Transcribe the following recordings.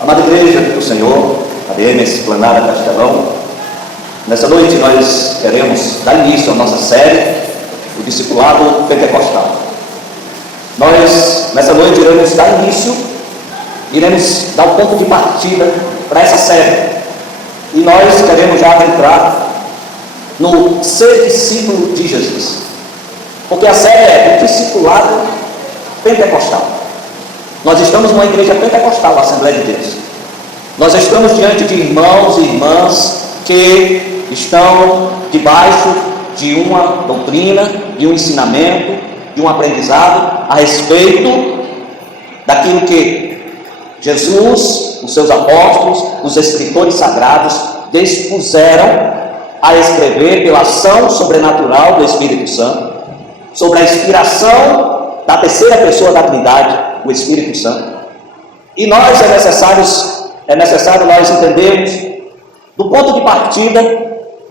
Amada igreja do Senhor, ADM Esplanada Castelão, nessa noite nós queremos dar início à nossa série, o Discipulado Pentecostal. Nós, nessa noite, iremos dar início, iremos dar o ponto de partida para essa série. E nós queremos já entrar no ser discípulo de Jesus. Porque a série é o Discipulado Pentecostal. Nós estamos numa igreja pentecostal, a Assembleia de Deus. Nós estamos diante de irmãos e irmãs que estão debaixo de uma doutrina, de um ensinamento, de um aprendizado a respeito daquilo que Jesus, os seus apóstolos, os escritores sagrados dispuseram a escrever pela ação sobrenatural do Espírito Santo, sobre a inspiração da terceira pessoa da Trindade, o Espírito Santo. E nós é necessário nós entendermos do ponto de partida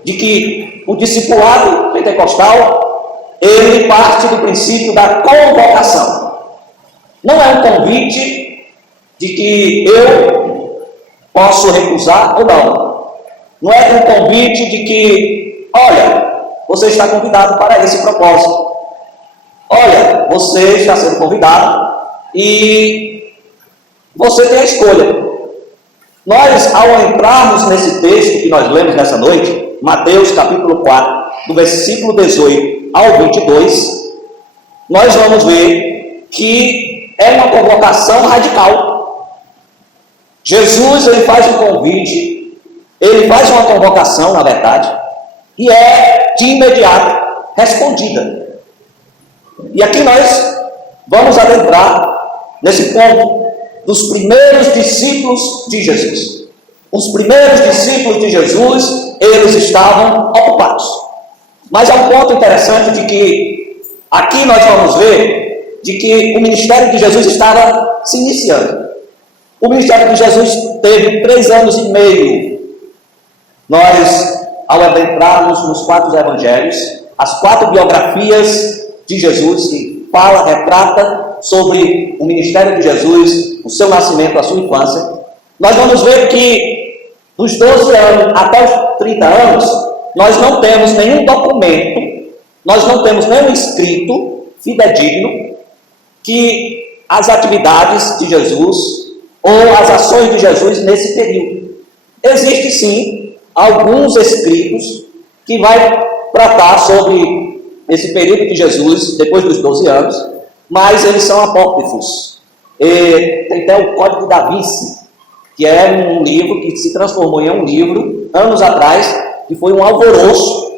de que o discipulado pentecostal, ele parte do princípio da convocação. Não é um convite de que eu posso recusar ou não. Não é um convite de que, olha, você está convidado para esse propósito. Olha, você está sendo convidado e você tem a escolha. Nós, ao entrarmos nesse texto que nós lemos nessa noite, Mateus capítulo 4, do versículo 18 ao 22, nós vamos ver que é uma convocação radical. Jesus, ele faz um convite, ele faz uma convocação, na verdade, e é de imediato respondida. E aqui nós vamos adentrar nesse ponto dos primeiros discípulos de Jesus. Os primeiros discípulos de Jesus, eles estavam ocupados. Mas há um ponto interessante de que aqui nós vamos ver de que o ministério de Jesus estava se iniciando. O ministério de Jesus teve 3 anos e meio. Nós, ao adentrarmos nos 4 evangelhos, as 4 biografias de Jesus, que retrata sobre o ministério de Jesus, o seu nascimento, a sua infância, nós vamos ver que dos 12 anos até os 30 anos, nós não temos nenhum documento, nós não temos nenhum escrito fidedigno que as atividades de Jesus ou as ações de Jesus nesse período. Existe sim alguns escritos que vai tratar sobre esse período de Jesus, depois dos 12 anos, mas eles são apócrifos. Tem até o Código da Vinci, que é um livro que se transformou em um livro, anos atrás, que foi um alvoroço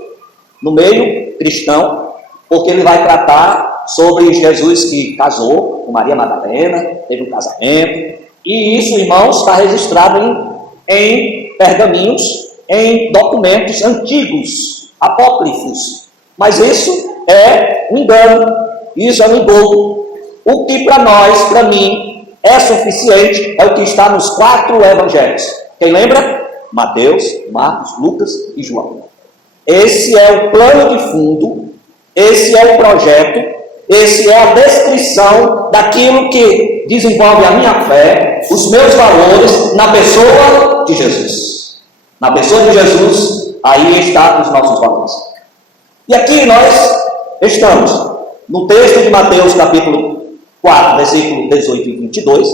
no meio cristão, porque ele vai tratar sobre Jesus que casou com Maria Madalena, teve um casamento, e isso, irmãos, está registrado em pergaminhos, em documentos antigos, apócrifos. Mas isso é um engano, isso é um engodo. O que para nós, para mim, é suficiente é o que está nos 4 evangelhos. Quem lembra? Mateus, Marcos, Lucas e João. Esse é o plano de fundo, esse é o projeto, esse é a descrição daquilo que desenvolve a minha fé, os meus valores na pessoa de Jesus. Na pessoa de Jesus, aí está os nossos valores. E aqui nós estamos no texto de Mateus capítulo 4, versículo 18 e 22,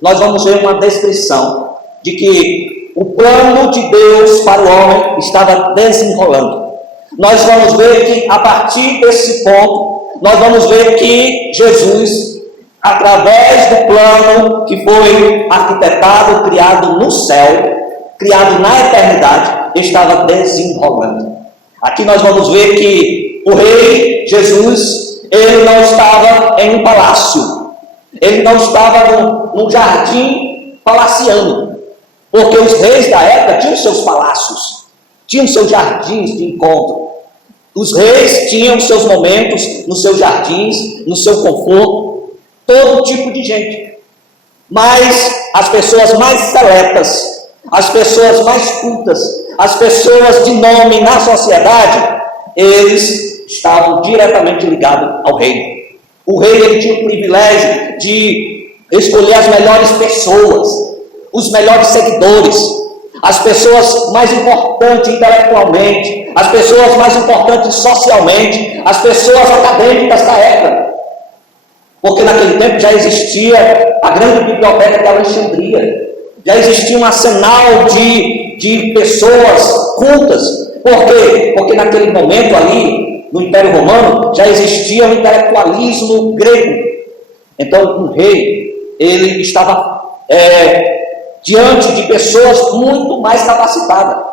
nós vamos ver uma descrição de que o plano de Deus para o homem estava desenrolando. Nós vamos ver que a partir desse ponto, nós vamos ver que Jesus, através do plano que foi arquitetado, criado no céu, criado na eternidade, estava desenrolando. Aqui nós vamos ver que o rei Jesus, ele não estava em um palácio, ele não estava num jardim palaciano, porque os reis da época tinham seus palácios, tinham seus jardins de encontro. Os reis tinham seus momentos nos seus jardins, no seu conforto, todo tipo de gente. Mas as pessoas mais seletas, as pessoas mais cultas, as pessoas de nome na sociedade, eles estavam diretamente ligados ao rei. O rei, ele tinha o privilégio de escolher as melhores pessoas. os melhores seguidores, as pessoas mais importantes intelectualmente, as pessoas mais importantes socialmente, as pessoas acadêmicas da época. Porque naquele tempo já existia a grande biblioteca de Alexandria, já existia um arsenal de pessoas cultas. Por quê? Porque naquele momento ali, no Império Romano, já existia o intelectualismo grego. Então, um rei, ele estava diante de pessoas muito mais capacitadas.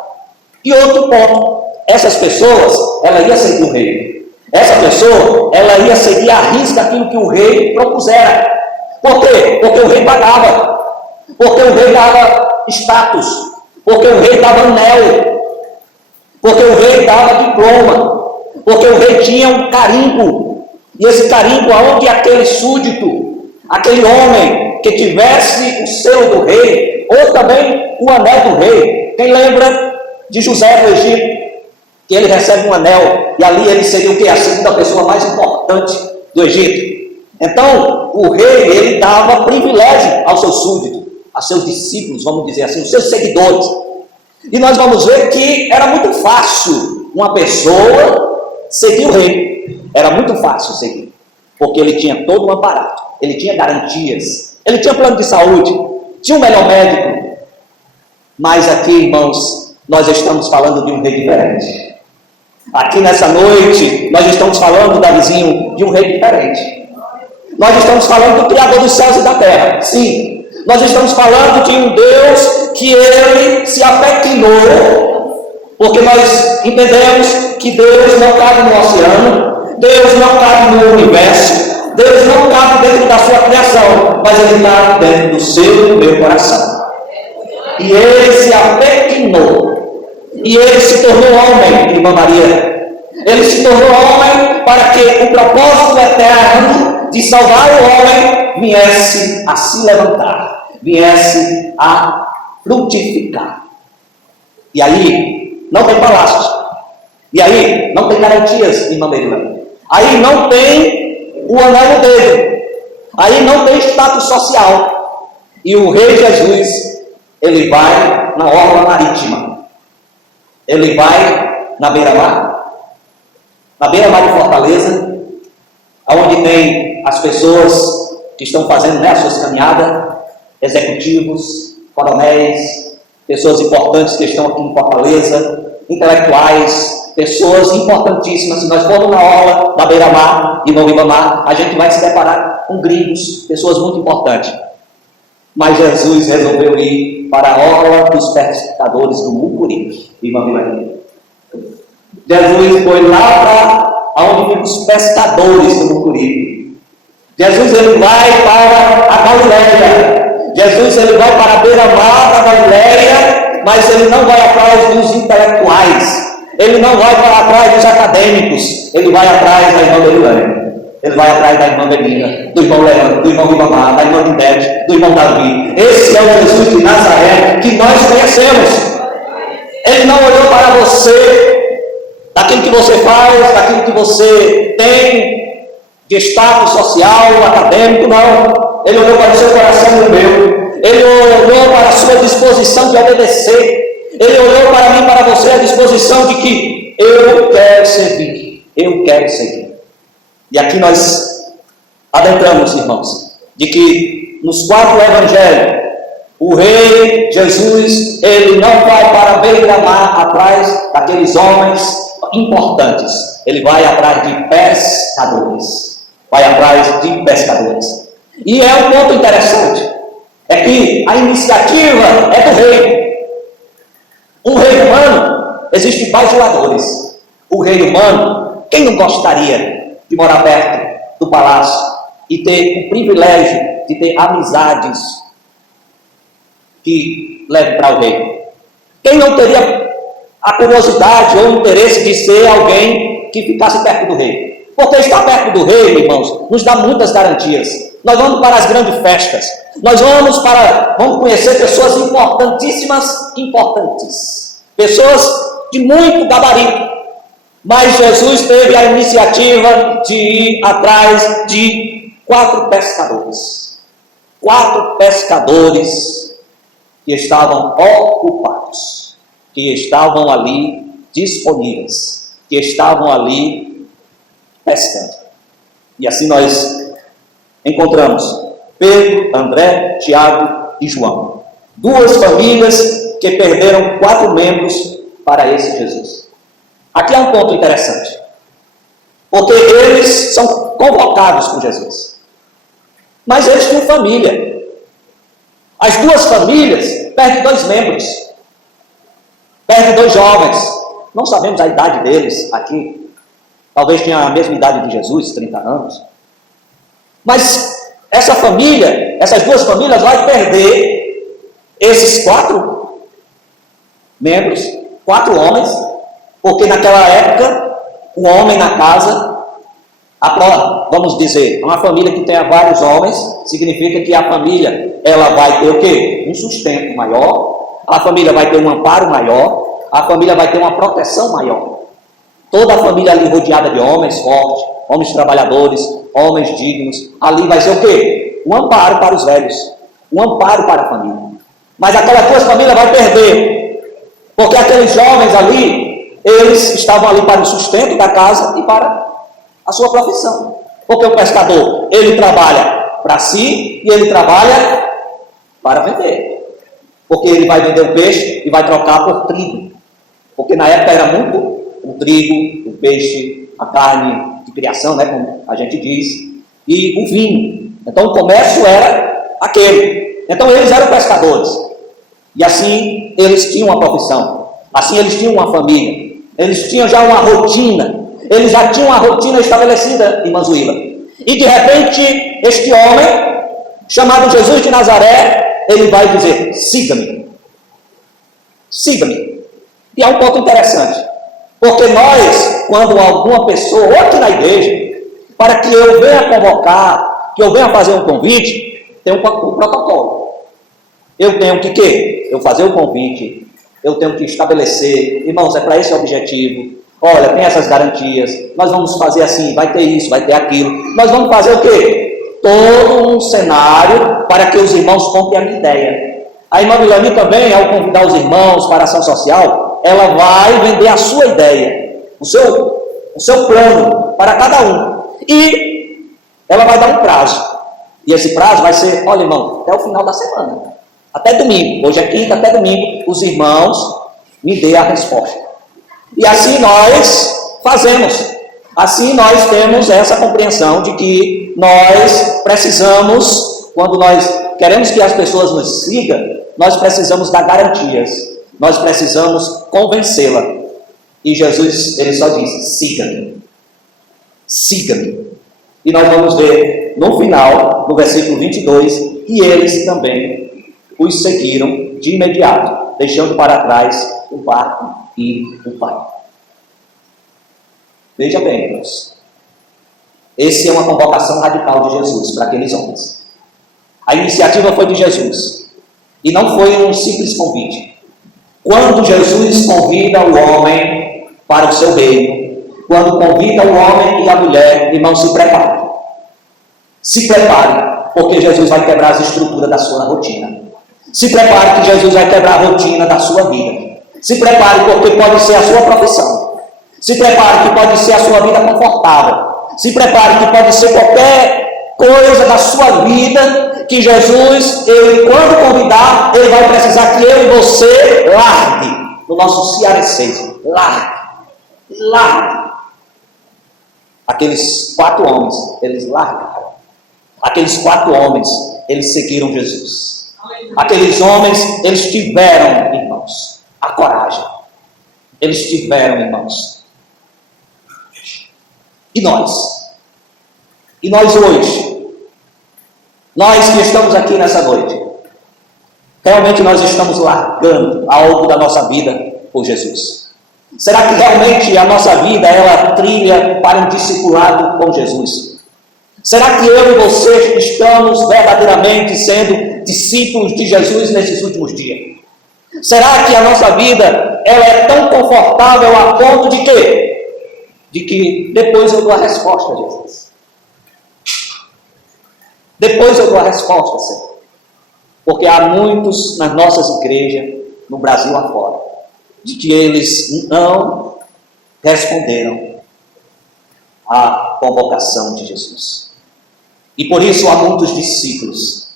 E outro ponto, essas pessoas, ela ia seguir o rei. Essa pessoa, ela ia seguir à risca aquilo que o rei propusera. Por quê? Porque o rei pagava. Porque o rei dava status. Porque o rei dava anel. Porque o rei dava diploma. Porque o rei tinha um carimbo. E esse carimbo, aonde aquele súdito, aquele homem que tivesse o selo do rei, ou também o anel do rei. Quem lembra de José do Egito? Que ele recebe um anel, e ali ele seria o que? A segunda pessoa mais importante do Egito. Então, o rei, ele dava privilégio aos seus súditos, aos seus discípulos, vamos dizer assim, os seus seguidores. E nós vamos ver que era muito fácil uma pessoa seguir o rei. Era muito fácil seguir, porque ele tinha todo um aparato, ele tinha garantias, ele tinha plano de saúde, tinha um melhor médico. Mas aqui, irmãos, nós estamos falando de um rei diferente. Aqui nessa noite, nós estamos falando, Davizinho, de um rei diferente. Nós estamos falando do Criador dos céus e da terra. Sim, nós estamos falando de um Deus que ele se apequenou, porque nós entendemos que Deus não cabe no oceano, Deus não cabe no universo, Deus não cabe dentro da sua criação, mas ele cabe dentro do seu e do meu coração. E ele se apequenou. E ele se tornou homem, irmã Maria. Ele se tornou homem para que o propósito eterno de salvar o homem viesse a se levantar, viesse a frutificar. E aí não tem palácios. E aí não tem garantias, irmã Maria. Aí não tem o anel no dedo. Aí não tem status social. E o rei Jesus, ele vai na orla marítima. Ele vai na beira-mar de Fortaleza, onde tem as pessoas que estão fazendo as suas caminhadas, executivos, coronéis, pessoas importantes que estão aqui em Fortaleza, intelectuais, pessoas importantíssimas. Se nós formos na orla da beira-mar e no Ribamar, a gente vai se deparar com gringos, pessoas muito importantes. Mas Jesus resolveu ir para a orla dos pescadores do Mucuripe, irmã Maria. Jesus foi lá para onde ficam os pescadores do Mucuripe. Jesus ele vai para a Galileia. Jesus ele vai para a beira-mar da Galileia, mas ele não vai atrás dos intelectuais. Ele não vai para atrás dos acadêmicos. Ele vai atrás da irmã Berilane. Ele vai atrás da irmã Benina, do irmão Leandro, do irmão Ribamar, da irmã Guidete, do irmão Davi. Esse é o Jesus de Nazaré que nós conhecemos. Ele não olhou para você, daquilo que você faz, daquilo que você tem de status social, acadêmico, não. Ele olhou para o seu coração e o meu. Ele olhou para a sua disposição de obedecer. Ele olhou para mim, para você, a disposição de que eu quero servir. Eu quero seguir. E aqui nós adentramos, irmãos, de que nos 4 evangelhos, o rei Jesus, ele não vai para a beira-mar atrás daqueles homens importantes. Ele vai atrás de pescadores. Vai atrás de pescadores. E é um ponto interessante. É que a iniciativa é do rei. Um rei humano, existem bajuladores. O rei humano, quem não gostaria de morar perto do palácio e ter o privilégio de ter amizades que levem para o rei? Quem não teria a curiosidade ou o interesse de ser alguém que ficasse perto do rei? Porque estar perto do rei, irmãos, nos dá muitas garantias. Nós vamos para as grandes festas, nós vamos conhecer pessoas importantíssimas, pessoas de muito gabarito. Mas Jesus teve a iniciativa de ir atrás de 4 pescadores. 4 pescadores que estavam ocupados, que estavam ali disponíveis, que estavam ali pescando. E assim nós encontramos Pedro, André, Tiago e João. Duas famílias que perderam 4 membros para esse Jesus. Aqui há um ponto interessante, porque eles são convocados por Jesus, mas eles tinham família. As duas famílias perdem 2 membros, perdem 2 jovens. Não sabemos a idade deles aqui, talvez tenha a mesma idade de Jesus, 30 anos. Mas essa família, essas 2 famílias vai perder esses 4 membros, 4 homens, porque naquela época, o homem na casa, vamos dizer, uma família que tenha vários homens, significa que a família, ela vai ter o quê? Um sustento maior, a família vai ter um amparo maior, a família vai ter uma proteção maior. Toda a família ali rodeada de homens fortes, homens trabalhadores, homens dignos, ali vai ser o quê? Um amparo para os velhos, um amparo para a família. Mas aquelas 2 famílias vai perder, porque aqueles jovens ali, eles estavam ali para o sustento da casa e para a sua profissão. Porque o pescador, ele trabalha para si e ele trabalha para vender. Porque ele vai vender o peixe e vai trocar por trigo. Porque na época era muito o trigo, o peixe, a carne de criação, né, como a gente diz, e o vinho. Então o comércio era aquele. Então eles eram pescadores. E assim eles tinham uma profissão. Assim eles tinham uma família. Eles tinham já uma rotina. Eles já tinham uma rotina estabelecida em Manzuíla. E de repente, este homem, chamado Jesus de Nazaré, ele vai dizer: siga-me. Siga-me. E há um ponto interessante. Porque nós, quando alguma pessoa, ou aqui na igreja, para que eu venha convocar, que eu venha fazer um convite, tem um protocolo. Eu tenho que quê? Eu fazer o convite, eu tenho que estabelecer, irmãos, é para esse objetivo. Olha, tem essas garantias, nós vamos fazer assim, vai ter isso, vai ter aquilo. Nós vamos fazer o quê? Todo um cenário para que os irmãos comprem a minha ideia. A irmã Milani também, ao convidar os irmãos para a ação social, ela vai vender a sua ideia, o seu plano para cada um. E ela vai dar um prazo. E esse prazo vai ser, olha irmão, até o final da semana. Até domingo, hoje é quinta, até domingo, os irmãos me dêem a resposta. E assim nós fazemos. Assim nós temos essa compreensão de que nós precisamos, quando nós queremos que as pessoas nos sigam, nós precisamos dar garantias. Nós precisamos convencê-la. E Jesus, ele só diz: siga-me. Siga-me. E nós vamos ver no final, no versículo 22, que eles também os seguiram de imediato, deixando para trás o barco e o pai. Veja bem, irmãos. Essa é uma convocação radical de Jesus para aqueles homens. A iniciativa foi de Jesus. E não foi um simples convite. Quando Jesus convida o homem para o seu reino, quando convida o homem e a mulher, irmão, se prepare. Se prepare, porque Jesus vai quebrar as estruturas da sua rotina. Se prepare que Jesus vai quebrar a rotina da sua vida. Se prepare porque pode ser a sua profissão. Se prepare que pode ser a sua vida confortável. Se prepare que pode ser qualquer coisa da sua vida que Jesus, ele, quando convidar, ele vai precisar que eu e você largue. No nosso cearense, largue. Aqueles 4 homens, eles largaram. Aqueles 4 homens, eles seguiram Jesus. Aqueles homens, eles tiveram, irmãos, a coragem. Eles tiveram, irmãos. E nós? E nós hoje? Nós que estamos aqui nessa noite, realmente nós estamos largando algo da nossa vida por Jesus? Será que realmente a nossa vida, ela trilha para um discipulado com Jesus? Será que eu e você estamos verdadeiramente sendo discípulos de Jesus nesses últimos dias? Será que a nossa vida, ela é tão confortável a ponto de quê? De que depois eu dou a resposta, Jesus. Depois eu dou a resposta, Senhor. Porque há muitos nas nossas igrejas, no Brasil afora, de que eles não responderam à convocação de Jesus. E por isso há muitos discípulos,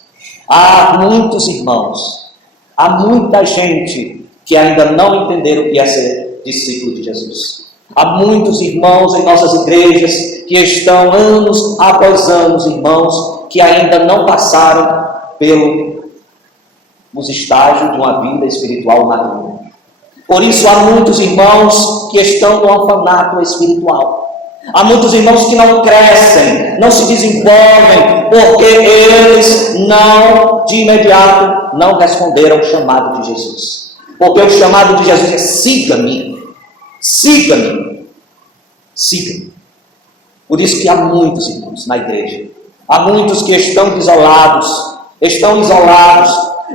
há muitos irmãos, há muita gente que ainda não entenderam o que é ser discípulo de Jesus. Há muitos irmãos em nossas igrejas que estão anos após anos, irmãos, que ainda não passaram pelos estágios de uma vida espiritual madura. Por isso há muitos irmãos que estão no orfanato espiritual. Há muitos irmãos que não crescem, não se desenvolvem, porque eles não, de imediato, não responderam ao chamado de Jesus. Porque o chamado de Jesus é: siga-me, siga-me, siga-me. Por isso que há muitos irmãos na igreja, há muitos que estão isolados,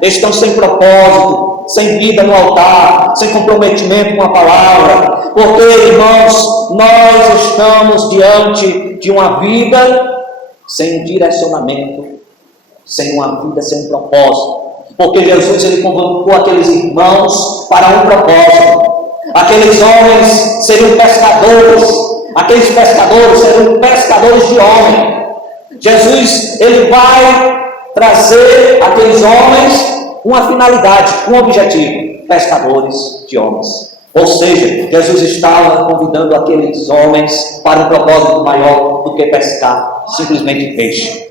estão sem propósito, sem vida no altar, sem comprometimento com a palavra, porque, irmãos, nós estamos diante de uma vida sem direcionamento, sem uma vida sem um propósito, porque Jesus, ele convocou aqueles irmãos para um propósito. Aqueles homens seriam pescadores, aqueles pescadores seriam pescadores de homens. Jesus, ele vai trazer aqueles homens uma finalidade, um objetivo: pescadores de homens. Ou seja, Jesus estava convidando aqueles homens para um propósito maior do que pescar simplesmente peixe.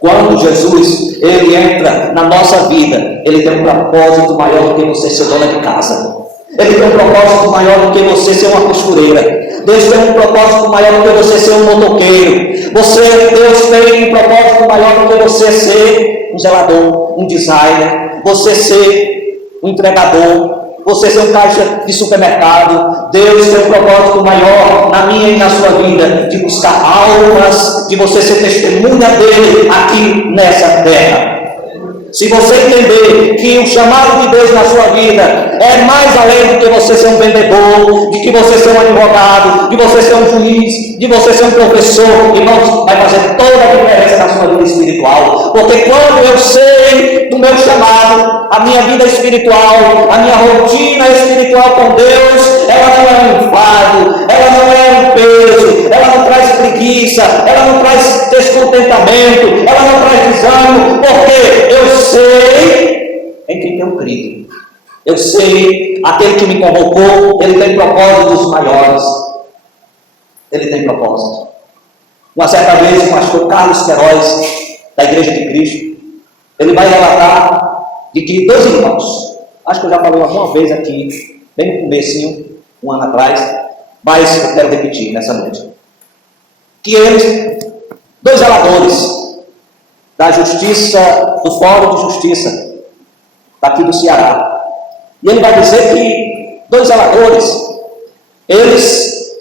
Quando Jesus, ele entra na nossa vida, ele tem um propósito maior do que você ser dona de casa. Ele tem um propósito maior do que você ser uma costureira. Deus tem um propósito maior do que você ser um motoqueiro. Deus tem um propósito maior do que você ser um zelador, um designer, você ser um entregador, você ser um caixa de supermercado. Deus tem um propósito maior na minha e na sua vida, de buscar almas, de você ser testemunha dele aqui nessa terra. Se você entender que o chamado de Deus na sua vida é mais além do que você ser um vendedor, de que você ser um advogado, de você ser um juiz, de você ser um professor, irmãos, vai fazer toda a diferença na sua vida espiritual. Porque quando eu sei do meu chamado, a minha vida espiritual, a minha rotina espiritual com Deus, ela não é um fardo, ela não é um peso, ela não traz preguiça, ela não traz descontentamento, ela não traz desânimo, porque eu sei em quem eu creio. Eu sei, aquele que me convocou, ele tem propósitos maiores. Ele tem propósito. Uma certa vez, o pastor Carlos Queiroz, da Igreja de Cristo, ele vai relatar de que 2 irmãos, acho que eu já falei alguma vez aqui, bem no comecinho, um ano atrás, mas eu quero repetir nessa noite, que eles, 2 zeladores da Justiça, do Fórum de Justiça, daqui do Ceará, e ele vai dizer que 2 zeladores, eles,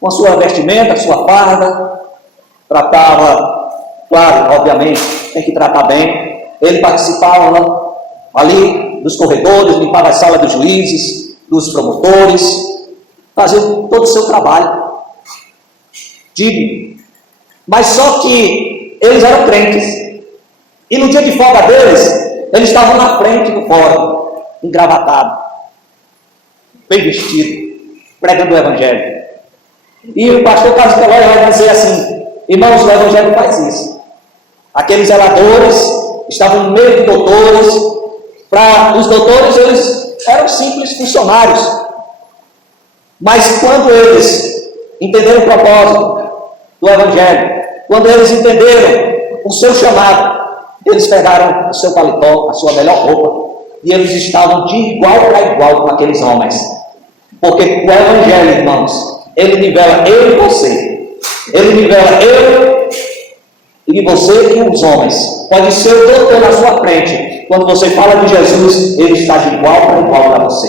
com a sua vestimenta, a sua farda, tratava, claro, obviamente, tem que tratar bem, ele participava ali dos corredores, limpava a sala dos juízes, dos promotores, fazia todo o seu trabalho digno. Mas só que eles eram crentes, e no dia de folga deles, eles estavam na frente do fórum, engravatado, bem vestido, pregando o Evangelho. E o pastor Carlos Queiroz vai dizer assim: irmãos, o Evangelho faz isso. Aqueles zeladores estavam no meio de doutores. Para os doutores, eles eram simples funcionários. Mas quando eles entenderam o propósito do Evangelho, quando eles entenderam o seu chamado, eles pegaram o seu paletó, a sua melhor roupa, e eles estavam de igual para igual com aqueles homens. Porque o Evangelho, irmãos, ele nivela eu e você. Ele nivela eu e você e os homens. Pode ser o doutor na sua frente. Quando você fala de Jesus, ele está de igual para igual para você.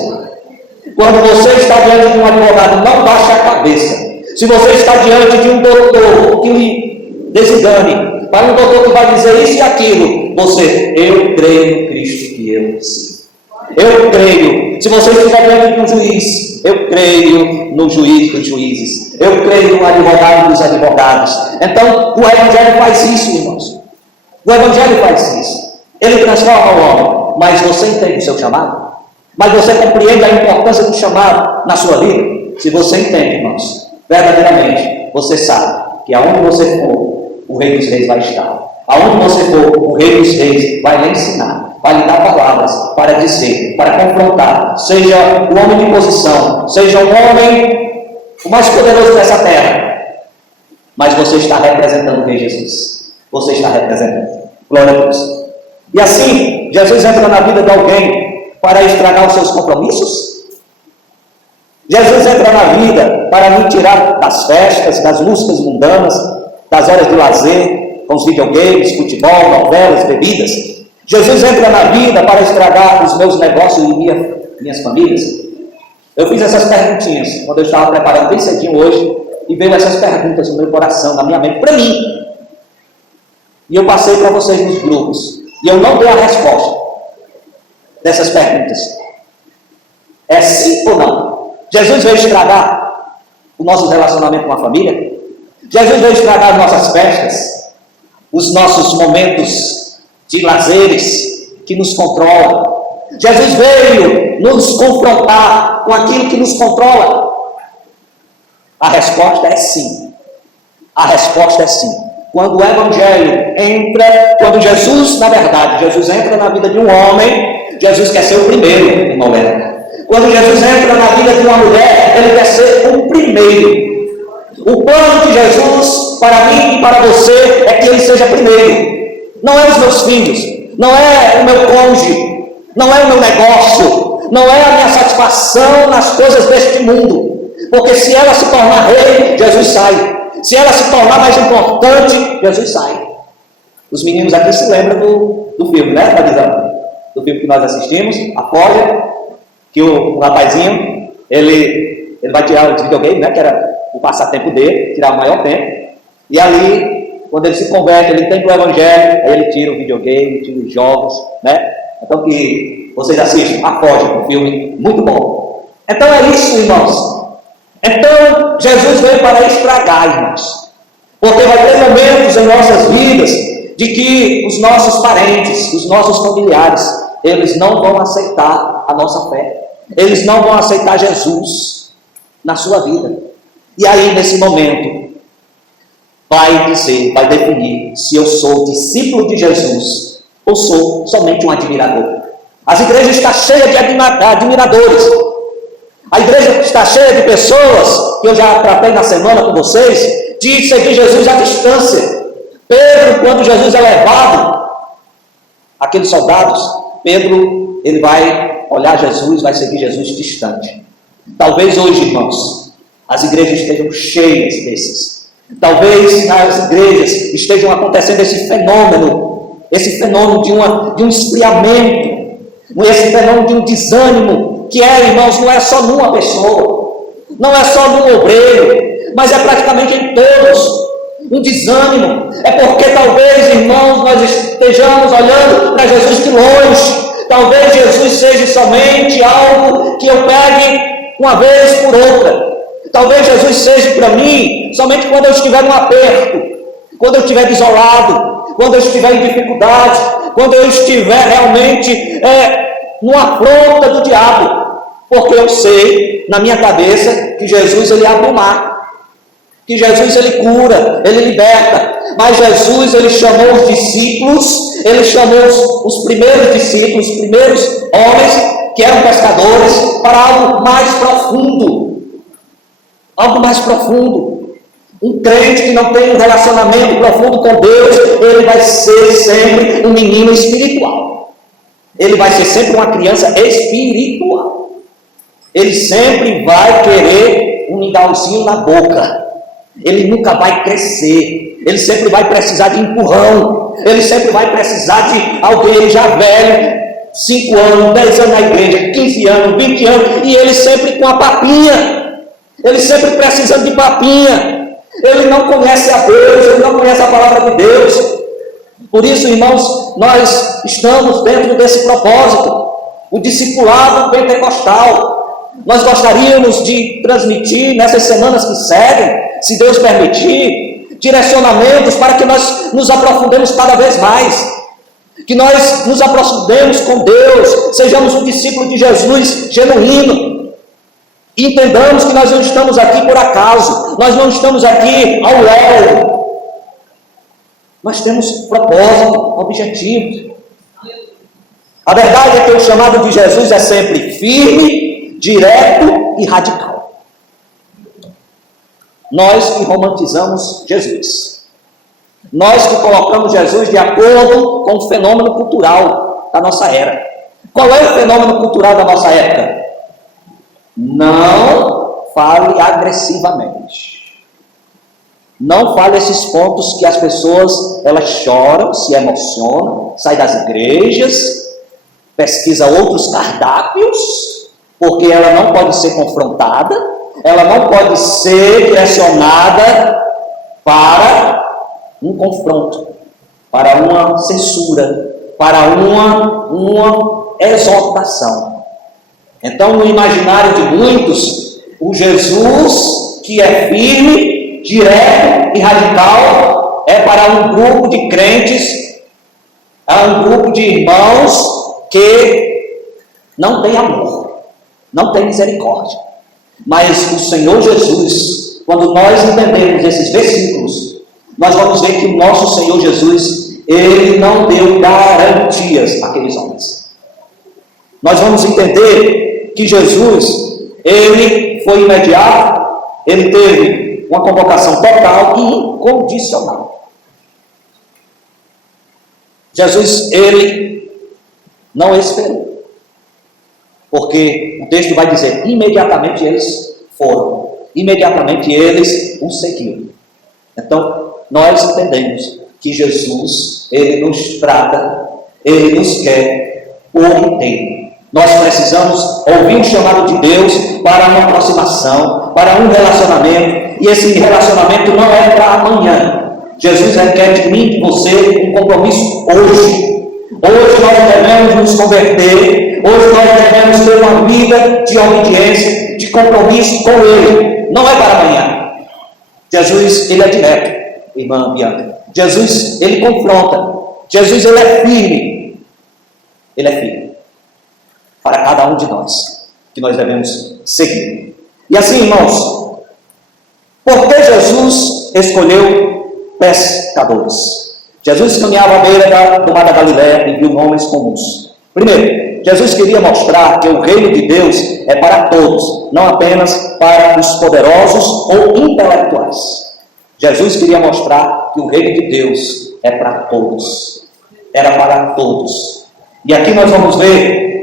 Quando você está diante de um advogado, não baixe a cabeça. Se você está diante de um doutor que lhe desengane, para um doutor que vai dizer isso e aquilo, você: eu creio no Cristo que eu sigo. Eu creio. Se você estiver diante de um juiz, eu creio no juiz dos juízes. Eu creio no advogado dos advogados. Então, o Evangelho faz isso, irmãos. O Evangelho faz isso. Ele transforma o homem. Mas você entende o seu chamado? Mas você compreende a importância do chamado na sua vida? Se você entende, irmãos, verdadeiramente, você sabe que aonde você for, o Rei dos Reis vai estar. Aonde você for, o Rei dos Reis vai lhe ensinar, vai lhe dar palavras para dizer, para confrontar. Seja o homem de posição, seja o homem o mais poderoso dessa terra. Mas você está representando o Rei Jesus. Você está representando. Glória a Deus. E assim, Jesus entra na vida de alguém para estragar os seus compromissos? Jesus entra na vida para me tirar das festas, das músicas mundanas, das horas de lazer, com os videogames, futebol, novelas, bebidas. Jesus entra na vida para estragar os meus negócios e minhas famílias. Eu fiz essas perguntinhas quando eu estava preparando bem cedinho hoje, e veio essas perguntas no meu coração, na minha mente, para mim. E eu passei para vocês nos grupos. E eu não dei a resposta dessas perguntas. É sim ou não? Jesus veio estragar o nosso relacionamento com a família? Jesus veio estragar as nossas festas, os nossos momentos de lazeres que nos controlam. Jesus veio nos confrontar com aquilo que nos controla. A resposta é sim. A resposta é sim. Quando o Evangelho entra, quando Jesus, na verdade, Jesus entra na vida de um homem, Jesus quer ser o primeiro, irmão Léo. Quando Jesus entra na vida de uma mulher, ele quer ser o primeiro. O plano de Jesus para mim e para você é que ele seja primeiro. Não é os meus filhos, não é o meu cônjuge, não é o meu negócio, não é a minha satisfação nas coisas deste mundo. Porque se ela se tornar rei, Jesus sai. Se ela se tornar mais importante, Jesus sai. Os meninos aqui se lembram do filme, né, Fadizão? Do filme que nós assistimos, A Folha, que o rapazinho, ele vai tirar o videogame, né, que era o passatempo dele, tirar o maior tempo. E ali, quando ele se converte, ele entende o Evangelho, aí ele tira o videogame, tira os jogos, né? Então que vocês assistem A Folha, um filme muito bom. Então é isso, irmãos. Então, Jesus veio para estragar, irmãos. Porque vai ter momentos em nossas vidas de que os nossos parentes, os nossos familiares, eles não vão aceitar a nossa fé. Eles não vão aceitar Jesus na sua vida. E aí, nesse momento, vai dizer, vai definir se eu sou discípulo de Jesus ou sou somente um admirador. As igrejas estão cheias de admiradores. A igreja está cheia de pessoas, que eu já tratei na semana com vocês, de seguir Jesus à distância. Pedro, quando Jesus é levado, aqueles soldados, Pedro, ele vai olhar Jesus, vai seguir Jesus distante. Talvez hoje, irmãos, as igrejas estejam cheias desses. Talvez nas igrejas estejam acontecendo esse fenômeno de um esfriamento, esse fenômeno de um desânimo, que irmãos, não é só numa pessoa, não é só num obreiro, mas é praticamente em todos. Um desânimo, é porque talvez, irmãos, nós estejamos olhando para Jesus de longe. Talvez Jesus seja somente algo que eu pegue uma vez por outra. Talvez Jesus seja para mim somente quando eu estiver num aperto, quando eu estiver isolado, quando eu estiver em dificuldade, quando eu estiver realmente numa afronta do diabo. Porque eu sei, na minha cabeça, que Jesus ele abre o mar, que Jesus ele cura, ele liberta. Mas Jesus ele chamou os discípulos, ele chamou os primeiros discípulos, os primeiros homens que eram pescadores, para algo mais profundo. Algo mais profundo. Um crente que não tem um relacionamento profundo com Deus, ele vai ser sempre um menino espiritual. Ele vai ser sempre uma criança espiritual. Ele sempre vai querer um mingauzinho na boca. Ele nunca vai crescer. Ele sempre vai precisar de empurrão. Ele sempre vai precisar de alguém já velho, 5 anos, 10 anos na igreja, 15 anos, 20 anos, e ele sempre com a papinha. Ele sempre precisando de papinha. Ele não conhece a Deus, ele não conhece a palavra de Deus. Por isso, irmãos, nós estamos dentro desse propósito, o discipulado pentecostal. Nós gostaríamos de transmitir nessas semanas que seguem, se Deus permitir, direcionamentos para que nós nos aprofundemos cada vez mais. que nós nos aproximemos com Deus, sejamos um discípulo de Jesus genuíno. Entendamos que nós não estamos aqui por acaso, nós não estamos aqui ao léu. Nós temos propósito, objetivo. A verdade é que o chamado de Jesus é sempre firme, direto e radical. Nós que romantizamos Jesus, nós que colocamos Jesus de acordo com o fenômeno cultural da nossa era. Qual é o fenômeno cultural da nossa época? Não fale agressivamente. Não fale esses pontos que as pessoas, elas choram, se emocionam, saem das igrejas, pesquisa outros cardápios, porque ela não pode ser confrontada, ela não pode ser direcionada para um confronto, para uma censura, para uma exaltação. Então, no imaginário de muitos, o Jesus que é firme, direto e radical é para um grupo de crentes, é um grupo de irmãos que não tem amor, não tem misericórdia. Mas o Senhor Jesus, quando nós entendemos esses versículos, nós vamos ver que o nosso Senhor Jesus, Ele não deu garantias àqueles homens. Nós vamos entender que Jesus, Ele foi imediato, Ele teve uma convocação total e incondicional. Jesus, Ele não esperou, porque o texto vai dizer, imediatamente eles foram, imediatamente eles o seguiram. Então, nós entendemos que Jesus, Ele nos trata, Ele nos quer por inteiro. Nós precisamos ouvir o chamado de Deus para uma aproximação, para um relacionamento, e esse relacionamento não é para amanhã. Jesus requer de mim e de você um compromisso hoje. Hoje nós devemos nos converter, hoje nós devemos ter uma vida de obediência, de compromisso com Ele. Não é para amanhã. Jesus, Ele é direto, irmã Bianca. Jesus, Ele confronta. Jesus, Ele é firme. Ele é firme para cada um de nós, que nós devemos seguir. E assim, irmãos, por que Jesus escolheu pescadores? Jesus caminhava à beira do mar da Galileia e viu homens comuns. Primeiro, Jesus queria mostrar que o reino de Deus é para todos, não apenas para os poderosos ou intelectuais. Jesus queria mostrar que o reino de Deus é para todos. Era para todos. E aqui nós vamos ver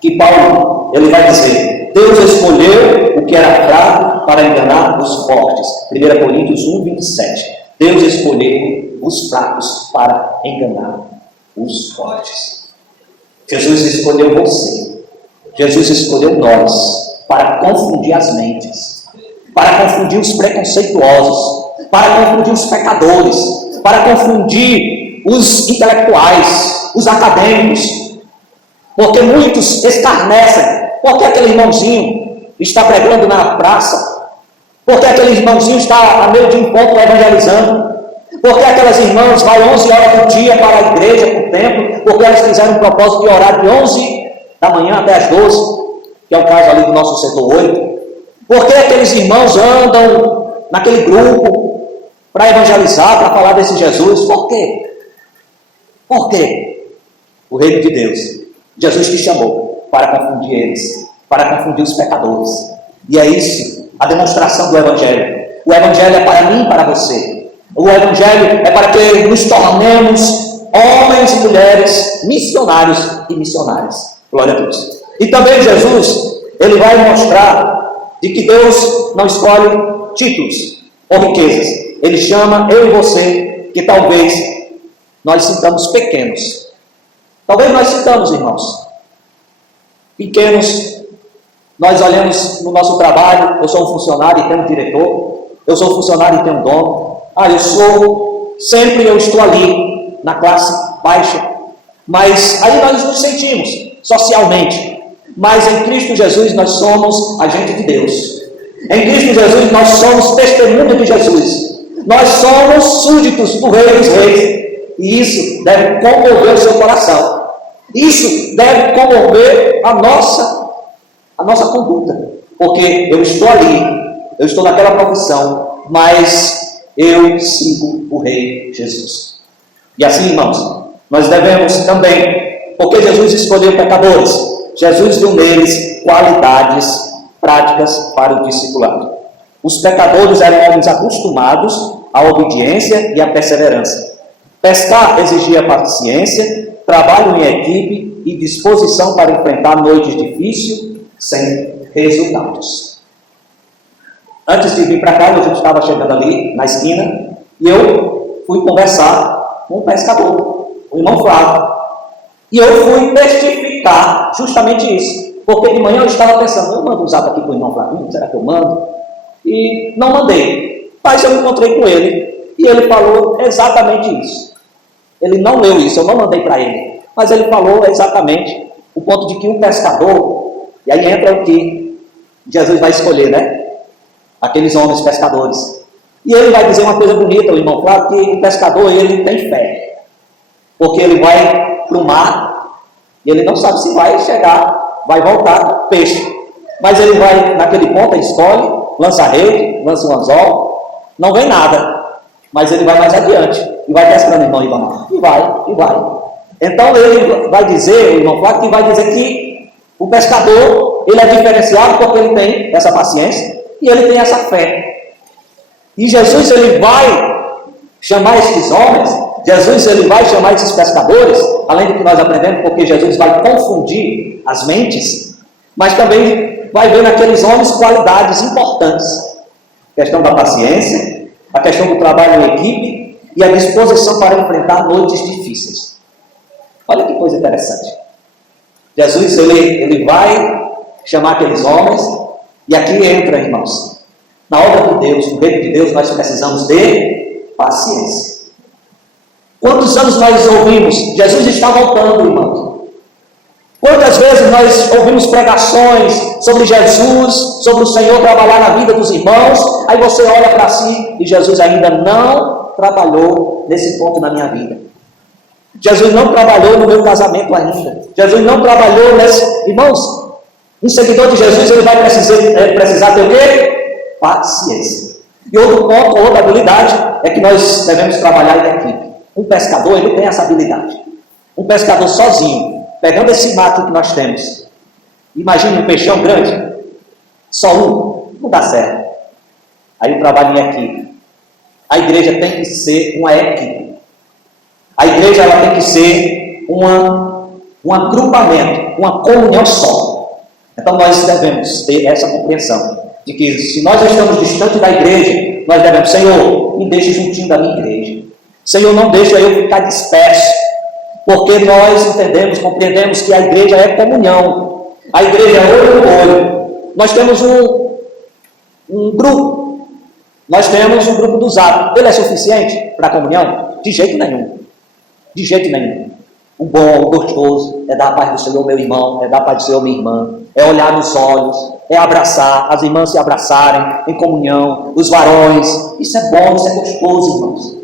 que Paulo, ele vai dizer, Deus escolheu o que era fraco para enganar os fortes. 1 Coríntios 1, 27. Deus escolheu os fracos para enganar os fortes. Jesus escolheu você. Jesus escolheu nós para confundir as mentes, para confundir os preconceituosos, para confundir os pecadores, para confundir os intelectuais, os acadêmicos. Porque muitos escarnecem, porque aquele irmãozinho está pregando na praça, porque aquele irmãozinho está a meio de um ponto evangelizando, porque aquelas irmãs vão 11 horas do dia para a igreja, para o templo, porque elas fizeram um propósito de orar de 11 da manhã até as 12, que é o caso ali do nosso setor 8, porque aqueles irmãos andam naquele grupo para evangelizar, para falar desse Jesus. Por quê? Por quê? O reino de Deus. Jesus te chamou para confundir eles, para confundir os pecadores. E é isso, a demonstração do Evangelho. O Evangelho é para mim e para você. O Evangelho é para que nos tornemos homens e mulheres missionários e missionárias. Glória a Deus. E também Jesus, Ele vai mostrar de que Deus não escolhe títulos ou riquezas. Ele chama eu e você, que talvez nós sintamos pequenos. Talvez nós sintamos, irmãos, pequenos. Nós olhamos no nosso trabalho, eu sou um funcionário e tenho um diretor, eu sou um funcionário e tenho um dono, eu estou ali, na classe baixa, mas aí nós nos sentimos socialmente, mas em Cristo Jesus nós somos agente de Deus, em Cristo Jesus nós somos testemunha de Jesus, nós somos súditos do Rei dos Reis, E isso deve comover o seu coração. Isso deve comover a nossa conduta. Porque eu estou ali, eu estou naquela profissão, mas eu sigo o Rei Jesus. E assim, irmãos, nós devemos também, porque Jesus escolheu pecadores, Jesus viu neles qualidades práticas para o discipulado. Os pecadores eram homens acostumados à obediência e à perseverança. Pescar exigia paciência, trabalho em equipe e disposição para enfrentar noites difíceis sem resultados. Antes de vir para cá, a gente estava chegando ali na esquina e eu fui conversar com um pescador, o irmão Flávio. E eu fui testificar justamente isso. Porque de manhã eu estava pensando, eu mando um zap aqui para o irmão Flávio, será que eu mando? E não mandei. Mas eu encontrei com ele e ele falou exatamente isso. Ele não leu isso, eu não mandei para ele. Mas ele falou exatamente o ponto de que um pescador, e aí entra o que Jesus vai escolher, né? Aqueles homens pescadores. E ele vai dizer uma coisa bonita, o irmão Flávio, que o pescador, ele tem fé. Porque ele vai para o mar e ele não sabe se vai chegar, vai voltar peixe. Mas ele vai naquele ponto, escolhe, lança a rede, lança o anzol, não vem nada. Mas ele vai mais adiante e vai pescando, irmão Ivan. E vai. Então ele vai dizer, o irmão Flávio, que vai dizer que o pescador, ele é diferenciado porque ele tem essa paciência e ele tem essa fé. E Jesus, ele vai chamar esses homens, Jesus, ele vai chamar esses pescadores, além do que nós aprendemos, porque Jesus vai confundir as mentes, mas também vai ver naqueles homens qualidades importantes. A questão da paciência, a questão do trabalho em equipe e a disposição para enfrentar noites difíceis. Olha que coisa interessante. Jesus, ele vai chamar aqueles homens, e aqui entra, irmãos, na obra de Deus, no reino de Deus, nós precisamos de paciência. Quantos anos nós ouvimos? Jesus está voltando, irmãos. Quantas vezes nós ouvimos pregações sobre Jesus, sobre o Senhor trabalhar na vida dos irmãos, aí você olha para si e Jesus ainda não trabalhou nesse ponto na minha vida. Jesus não trabalhou no meu casamento ainda. Jesus não trabalhou nesse... Irmãos, um seguidor de Jesus, ele vai precisar ter o quê? Paciência. E outro ponto, outra habilidade, é que nós devemos trabalhar em equipe. Um pescador, ele tem essa habilidade. Um pescador sozinho, pegando esse mato que nós temos. Imagine um peixão grande, só um, não dá certo. Aí o trabalho em equipe. A igreja tem que ser uma equipe. A igreja, ela tem que ser um agrupamento, uma comunhão só. Então nós devemos ter essa compreensão de que se nós estamos distante da igreja, nós devemos, Senhor, me deixe juntinho da minha igreja. Senhor, não deixa eu ficar disperso, porque nós entendemos, compreendemos que a igreja é comunhão, a igreja é olho no olho. Nós temos um grupo, nós temos um grupo do Zap. Ele é suficiente para a comunhão? De jeito nenhum, de jeito nenhum. O bom, o gostoso é dar a paz do Senhor, meu irmão, é dar a paz do Senhor, minha irmã, é olhar nos olhos, é abraçar, as irmãs se abraçarem em comunhão, os varões. Isso é bom, isso é gostoso, irmãos.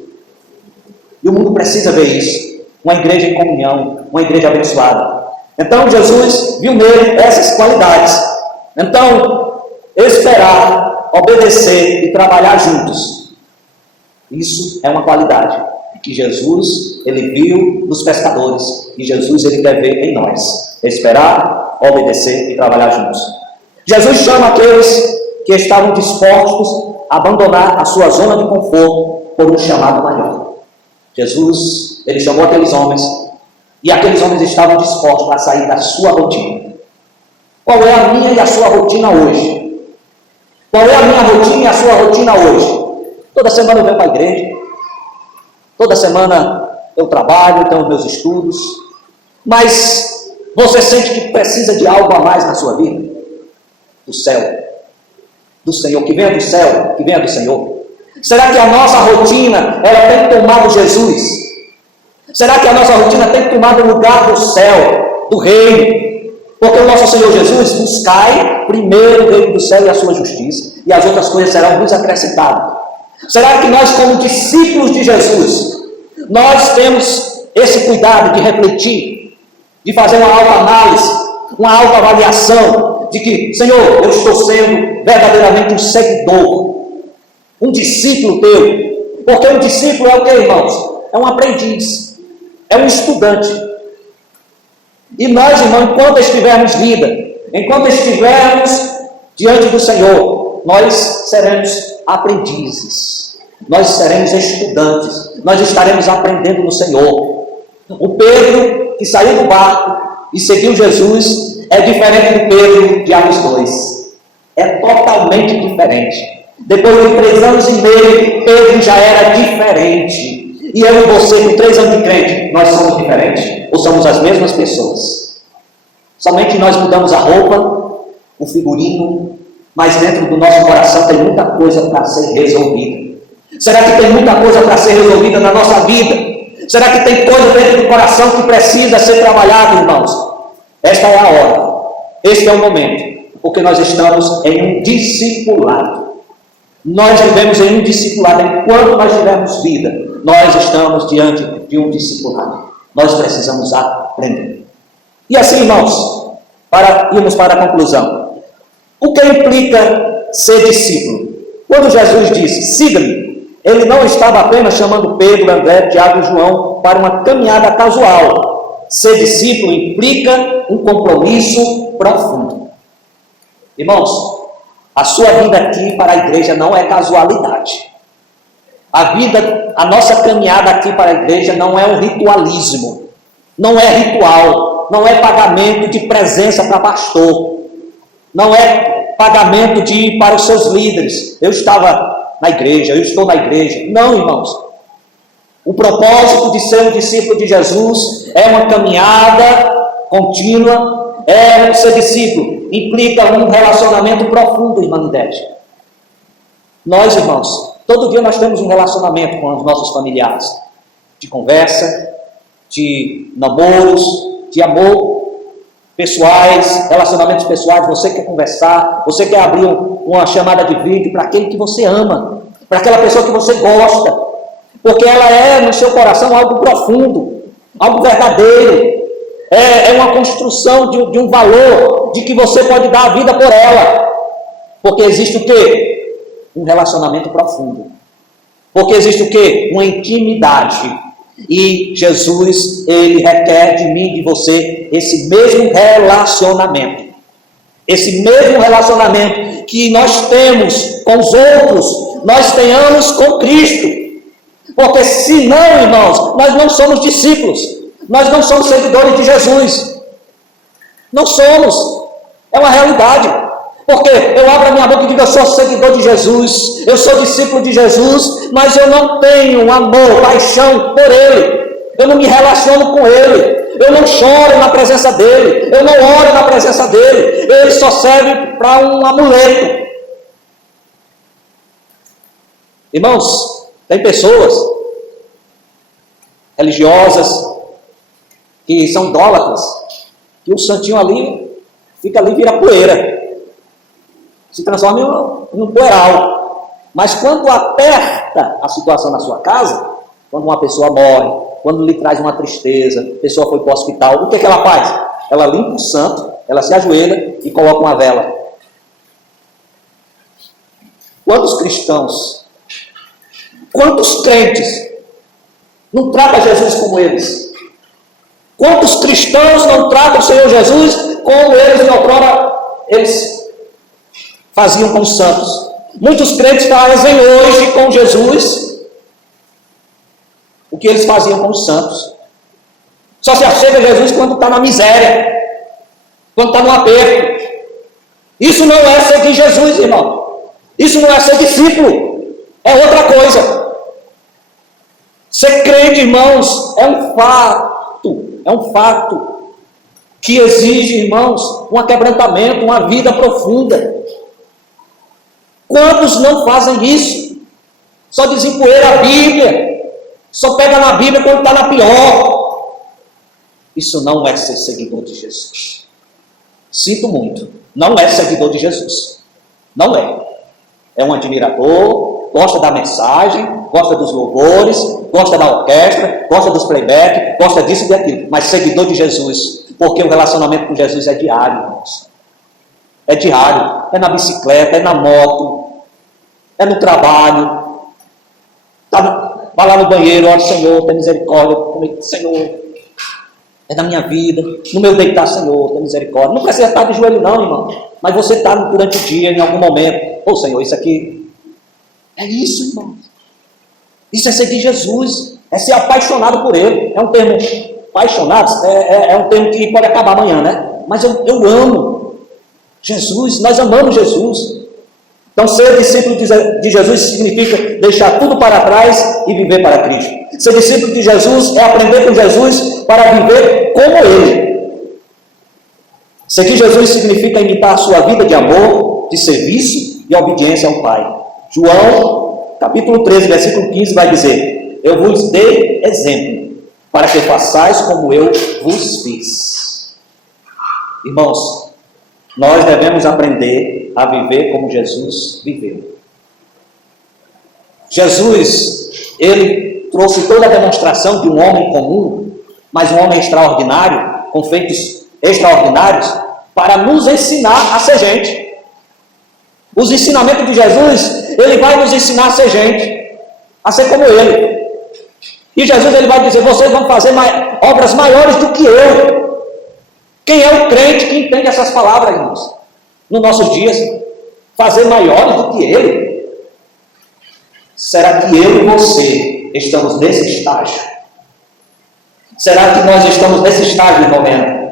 E o mundo precisa ver isso. Uma igreja em comunhão, uma igreja abençoada. Então Jesus viu nele essas qualidades. Então, esperar, obedecer e trabalhar juntos. Isso é uma qualidade que Jesus, ele viu nos pescadores. E Jesus, ele quer ver em nós. Esperar, obedecer e trabalhar juntos. Jesus chama aqueles que estavam dispostos a abandonar a sua zona de conforto por um chamado maior. Jesus, ele chamou aqueles homens, e aqueles homens estavam dispostos a sair da sua rotina. Qual é a minha e a sua rotina hoje? Qual é a minha rotina e a sua rotina hoje? Toda semana eu venho para a igreja, toda semana eu trabalho, tenho meus estudos, mas você sente que precisa de algo a mais na sua vida? Do céu, do Senhor, que venha do céu, que venha do Senhor. Será que a nossa rotina, ela tem tomado Jesus? Será que a nossa rotina tem tomado o lugar do céu, do reino? Porque o nosso Senhor Jesus buscai primeiro o reino do céu e a sua justiça, e as outras coisas serão nos acrescentadas. Será que nós, como discípulos de Jesus, Nós temos esse cuidado de refletir, de fazer uma autoanálise, uma autoavaliação, de que, Senhor, eu estou sendo verdadeiramente um seguidor, um discípulo teu. Porque um discípulo é o que, irmãos? É um aprendiz, é um estudante. E nós, irmãos, enquanto estivermos vida, enquanto estivermos diante do Senhor, nós seremos aprendizes, nós seremos estudantes, nós estaremos aprendendo no Senhor. O Pedro que saiu do barco e seguiu Jesus é diferente do Pedro de Atos 2. É totalmente diferente. Depois de 3 anos e meio, Pedro já era diferente. E eu e você, com 3 anos de crente, nós somos diferentes? Ou somos as mesmas pessoas? Somente nós mudamos a roupa, o figurino, mas dentro do nosso coração tem muita coisa para ser resolvida. Será que tem muita coisa para ser resolvida na nossa vida? Será que tem coisa dentro do coração que precisa ser trabalhada, irmãos? Esta é a hora, este é o momento, porque nós estamos em um discipulado. Nós vivemos em um discipulado. Enquanto nós tivermos vida, nós estamos diante de um discipulado. Nós precisamos aprender. E assim, irmãos, irmos para a conclusão. O que implica ser discípulo? Quando Jesus disse, siga-me, ele não estava apenas chamando Pedro, André, Tiago e João para uma caminhada casual. Ser discípulo implica um compromisso profundo. Irmãos, a sua vida aqui para a igreja não é casualidade. A nossa caminhada aqui para a igreja não é um ritualismo. Não é ritual. Não é pagamento de presença para pastor. Não é pagamento de ir para os seus líderes. Eu estava na igreja, eu estou na igreja. Não, irmãos. O propósito de ser um discípulo de Jesus é uma caminhada contínua, é ser discípulo. Implica um relacionamento profundo, irmã Nidete. Nós, irmãos, todo dia nós temos um relacionamento com os nossos familiares. De conversa, de namoros, de amor pessoais, relacionamentos pessoais. Você quer conversar, você quer abrir uma chamada de vídeo para aquele que você ama, para aquela pessoa que você gosta, porque ela é no seu coração algo profundo, algo verdadeiro. É uma construção de um valor, de que você pode dar a vida por ela. Porque existe o quê? Um relacionamento profundo. Porque existe o quê? Uma intimidade. E Jesus, ele requer de mim e de você esse mesmo relacionamento. Esse mesmo relacionamento que nós temos com os outros, nós tenhamos com Cristo. Porque senão, irmãos, nós não somos discípulos. Nós não somos seguidores de Jesus. Não somos. É uma realidade. Porque eu abro a minha boca e digo, eu sou seguidor de Jesus, eu sou discípulo de Jesus, mas eu não tenho amor, paixão por Ele. Eu não me relaciono com Ele. Eu não choro na presença dEle. Eu não oro na presença dEle. Ele só serve para um amuleto. Irmãos, tem pessoas religiosas que são idólatras, que o santinho ali fica ali, vira poeira, se transforma em um poeiral. Mas quando aperta a situação na sua casa, quando uma pessoa morre, quando lhe traz uma tristeza, a pessoa foi para o hospital, o que ela faz? Ela limpa o santo, ela se ajoelha e coloca uma vela. Quantos cristãos, quantos crentes não tratam Jesus como eles? Quantos cristãos não tratam o Senhor Jesus como eles outrora eles faziam com os santos? Muitos crentes fazem hoje com Jesus o que eles faziam com os santos. Só se achega a Jesus quando está na miséria, quando está no aperto. Isso não é seguir Jesus, irmão. Isso não é ser discípulo. É outra coisa. Ser crente, irmãos, é um fato. É um fato que exige, irmãos, um quebrantamento, uma vida profunda. Quantos não fazem isso? Só desempoeira a Bíblia, só pega na Bíblia quando está na pior. Isso não é ser seguidor de Jesus. Sinto muito, não é seguidor de Jesus. Não é. É um admirador, gosta da mensagem, gosta dos louvores, gosta da orquestra, gosta dos playback, gosta disso e daquilo, mas seguidor de Jesus, porque o relacionamento com Jesus é diário, irmãos. É diário, é na bicicleta, é na moto, é no trabalho, vai lá no banheiro, olha, Senhor, tem misericórdia comigo, Senhor, é na minha vida, no meu deitar, Senhor, tem misericórdia. Não precisa estar de joelho não, irmão, mas você está durante o dia, em algum momento, Senhor, isso aqui, é isso, irmão, isso é seguir Jesus, é ser apaixonado por Ele. É um termo, apaixonados, é um termo que pode acabar amanhã, né? Mas eu amo Jesus, nós amamos Jesus. Então, ser discípulo de Jesus significa deixar tudo para trás e viver para Cristo. Ser discípulo de Jesus é aprender com Jesus para viver como Ele. Seguir Jesus significa imitar a sua vida de amor, de serviço e obediência ao Pai. João, capítulo 13, versículo 15, vai dizer: eu vos dei exemplo, para que façais como eu vos fiz. Irmãos, nós devemos aprender a viver como Jesus viveu. Jesus, ele trouxe toda a demonstração de um homem comum, mas um homem extraordinário, com feitos extraordinários, para nos ensinar a ser gente. Os ensinamentos de Jesus, ele vai nos ensinar a ser gente, a ser como ele. E Jesus, ele vai dizer: vocês vão fazer obras maiores do que eu. Quem é o crente que entende essas palavras, irmãos? Nos nossos dias, fazer maiores do que ele? Será que eu e você estamos nesse estágio? Será que nós estamos nesse estágio, momento?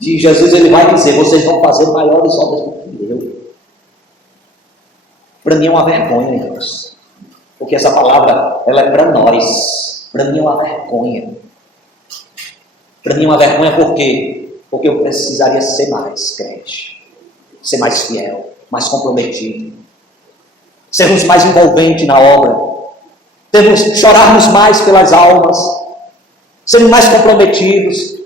Que Jesus, ele vai dizer: vocês vão fazer maiores obras do que eu. Para mim é uma vergonha, irmãos, porque essa palavra, ela é para nós. Para mim é uma vergonha. Para mim é uma vergonha por quê? Porque eu precisaria ser mais crente, ser mais fiel, mais comprometido, sermos mais envolventes na obra, chorarmos mais pelas almas, sermos mais comprometidos.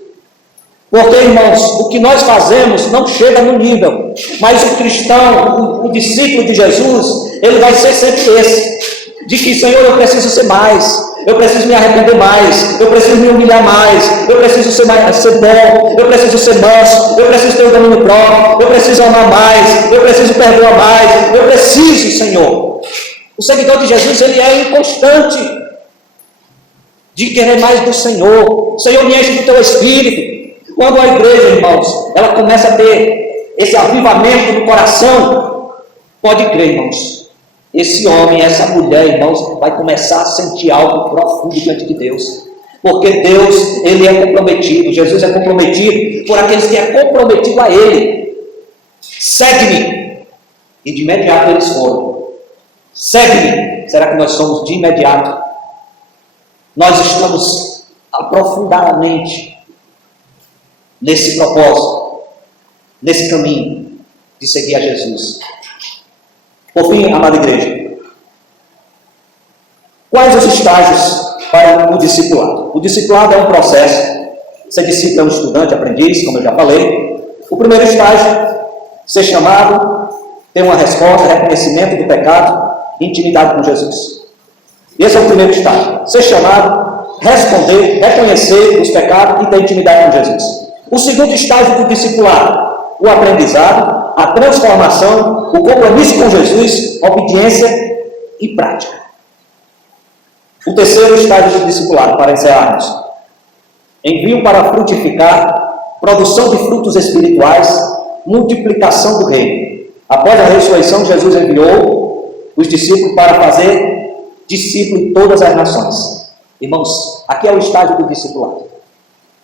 Porque, irmãos, o que nós fazemos não chega no nível, mas o cristão, o discípulo de Jesus, ele vai ser sempre esse, de que, Senhor, eu preciso ser mais, eu preciso me arrepender mais, eu preciso me humilhar mais, eu preciso ser bom, eu preciso ser manso, eu preciso ter o domínio próprio, eu preciso amar mais, eu preciso perdoar mais, eu preciso, Senhor. O seguidor de Jesus, ele é inconstante de querer mais do Senhor. Senhor, me enche do teu Espírito. Quando a igreja, irmãos, ela começa a ter esse avivamento no coração, pode crer, irmãos, esse homem, essa mulher, irmãos, vai começar a sentir algo profundo diante de Deus. Porque Deus, ele é comprometido, Jesus é comprometido por aqueles que é comprometido a Ele. Segue-me. E de imediato eles foram. Segue-me. Será que nós somos de imediato? Nós estamos aprofundadamente nesse propósito, nesse caminho de seguir a Jesus. Por fim, amada igreja, quais os estágios para o discipulado? O discipulado é um processo. Ser discípulo é um estudante, aprendiz, como eu já falei. O primeiro estágio, ser chamado, ter uma resposta, reconhecimento do pecado, intimidade com Jesus. Esse é o primeiro estágio. Ser chamado, responder, reconhecer os pecados e ter intimidade com Jesus. O segundo estágio do discipulado, o aprendizado, a transformação, o compromisso com Jesus, obediência e prática. O terceiro estágio do discipulado, para encerrarmos, envio para frutificar, produção de frutos espirituais, multiplicação do reino. Após a ressurreição, Jesus enviou os discípulos para fazer discípulo em todas as nações. Irmãos, aqui é o estágio do discipulado.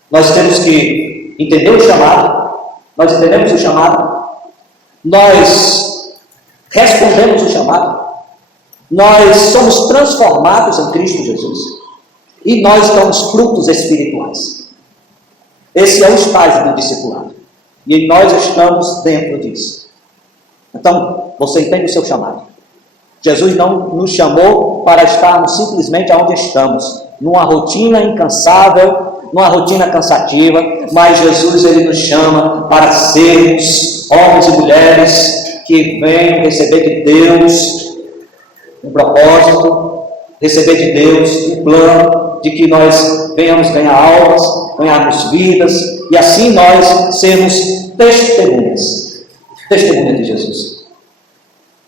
Nós temos que entender o chamado, nós entendemos o chamado, nós respondemos o chamado, nós somos transformados em Cristo Jesus e nós damos frutos espirituais. Esse é o estágio do discipulado e nós estamos dentro disso. Então, você entende o seu chamado. Jesus não nos chamou para estarmos simplesmente onde estamos, numa rotina incansável, numa rotina cansativa, mas Jesus, ele nos chama para sermos homens e mulheres que venham receber de Deus um propósito, receber de Deus um plano de que nós venhamos ganhar almas, ganharmos vidas e assim nós sermos testemunhas de Jesus.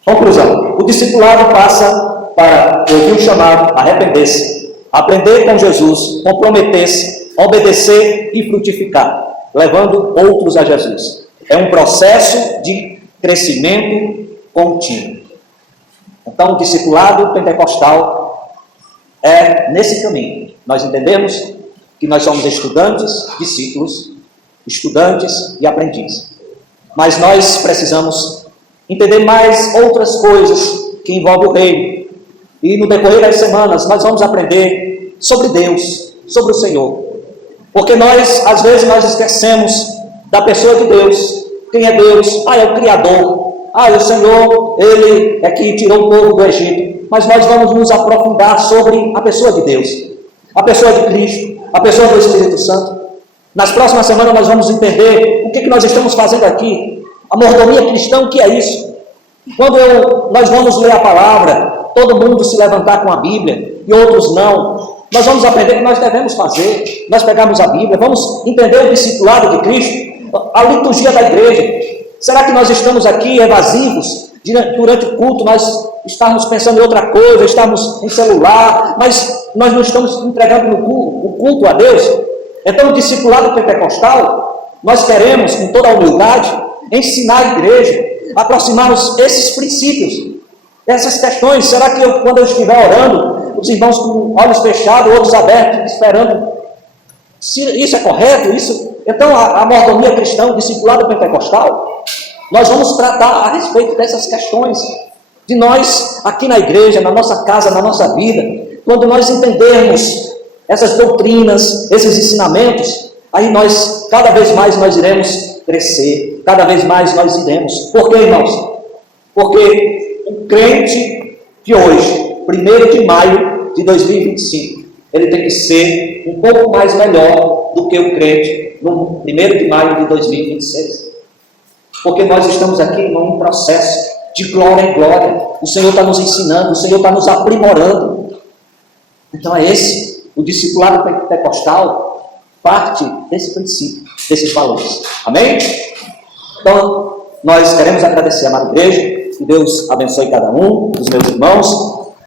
Conclusão: o discipulado passa para ouvir o chamado, arrepender-se, aprender com Jesus, comprometer-se, obedecer e frutificar, levando outros a Jesus. É um processo de crescimento contínuo. Então, o discipulado pentecostal é nesse caminho. Nós entendemos que nós somos estudantes, discípulos, estudantes e aprendizes. Mas nós precisamos entender mais outras coisas que envolvem o reino. E no decorrer das semanas nós vamos aprender sobre Deus, sobre o Senhor. Porque nós, às vezes, nós esquecemos da pessoa de Deus. Quem é Deus? É o Criador. O Senhor, Ele é que tirou o povo do Egito. Mas nós vamos nos aprofundar sobre a pessoa de Deus, a pessoa de Cristo, a pessoa do Espírito Santo. Nas próximas semanas nós vamos entender o que nós estamos fazendo aqui. A mordomia cristã, o que é isso? Quando nós vamos ler a palavra, todo mundo se levantar com a Bíblia e outros não, nós vamos aprender o que nós devemos fazer. Nós pegamos a Bíblia, vamos entender o discipulado de Cristo, a liturgia da igreja. Será que nós estamos aqui evasivos? Durante o culto nós estamos pensando em outra coisa, estamos em celular, mas nós não estamos entregando o culto a Deus. Então o discipulado pentecostal, nós queremos, com toda a humildade, ensinar a igreja, aproximar esses princípios, essas questões. Será que quando eu estiver orando, os irmãos com olhos fechados, olhos abertos, esperando, se isso é correto? Então a mordomia cristã, o discipulado pentecostal, nós vamos tratar a respeito dessas questões, de nós aqui na igreja, na nossa casa, na nossa vida. Quando nós entendermos essas doutrinas, esses ensinamentos, aí cada vez mais nós iremos crescer, cada vez mais nós iremos. Por quê, irmãos? Porque o crente de hoje, 1º de maio de 2025, ele tem que ser um pouco mais melhor do que o crente no 1º de maio de 2026. Porque nós estamos aqui num processo de glória em glória. O Senhor está nos ensinando, o Senhor está nos aprimorando. Então é o discipulado pentecostal, parte desse princípio, desses valores. Amém? Então, nós queremos agradecer, amada igreja, que Deus abençoe cada um dos meus irmãos,